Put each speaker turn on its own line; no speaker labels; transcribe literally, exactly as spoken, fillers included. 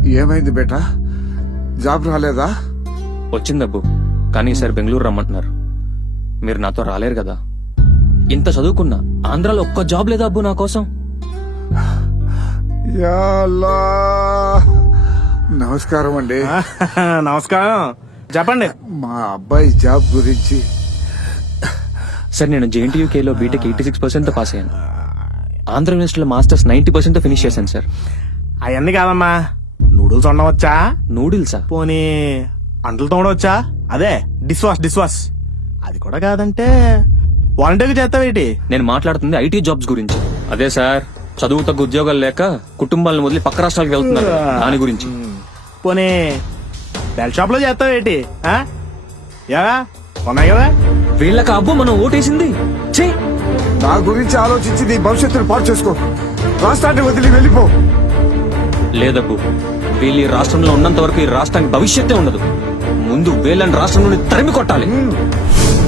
ఏమైంది బేటా, జాబ్ రాలేదా?
వచ్చిందబ్బు, కానీ ఈసారి బెంగళూరు రమ్మంటున్నారు. మీరు నాతో రాలేరు కదా. ఇంత చదువుకున్నా ఆంధ్రాలో ఒక్క జాబ్ లేదా అబ్బు నా కోసం?
యా అల్లా. నమస్కారం అండి.
నమస్కారం, చెప్పండి.
మా అబ్బాయి జాబ్ గురించి.
సార్, నేను జేఎన్టీయూకేలో BTech eighty six percent pass అయ్యాను. ఆంధ్ర యూనివర్సిటీలో మాస్టర్స్ నైన్టీ పర్సెంట్ ఫినిష్ చేశాను సార్.
అవన్నీ కాదమ్మా, నూడిల్స్ వండవచ్చా?
నూడిల్సా?
పోనీ అంటలు తోడవచ్చా? అదే డిష్ వాష్ డిష్ వాష్ అది కూడా కాదంటే వాలంటీర్గా చేస్తావేటి?
నేను మాట్లాడుతుంది ఐటీ జాబ్స్ గురించి. అదే సార్, చదువు తగ్గ ఉద్యోగాలు లేక కుటుంబాలను వదిలి పక్క రాష్ట్రాలకు వెళ్తున్నారు, దాని గురించి.
పోనీ బెల్ షాప్ లో చేస్తావేటి? యా ఉన్నాయి కదా.
వీళ్ళకి అబ్బు మనం ఓటేసింది. ఛీ!
నా గురించి ఆలోచించి నీ భవిష్యత్తును పాటు చేసుకో. రాష్ట్రాన్ని వదిలి వెళ్ళిపో.
లేదబ్బు, వీళ్ళు ఈ రాష్ట్రంలో ఉన్నంత వరకు ఈ రాష్ట్రానికి భవిష్యత్తే ఉండదు. ముందు వీళ్ళని రాష్ట్రం నుండి తరిమి కొట్టాలి.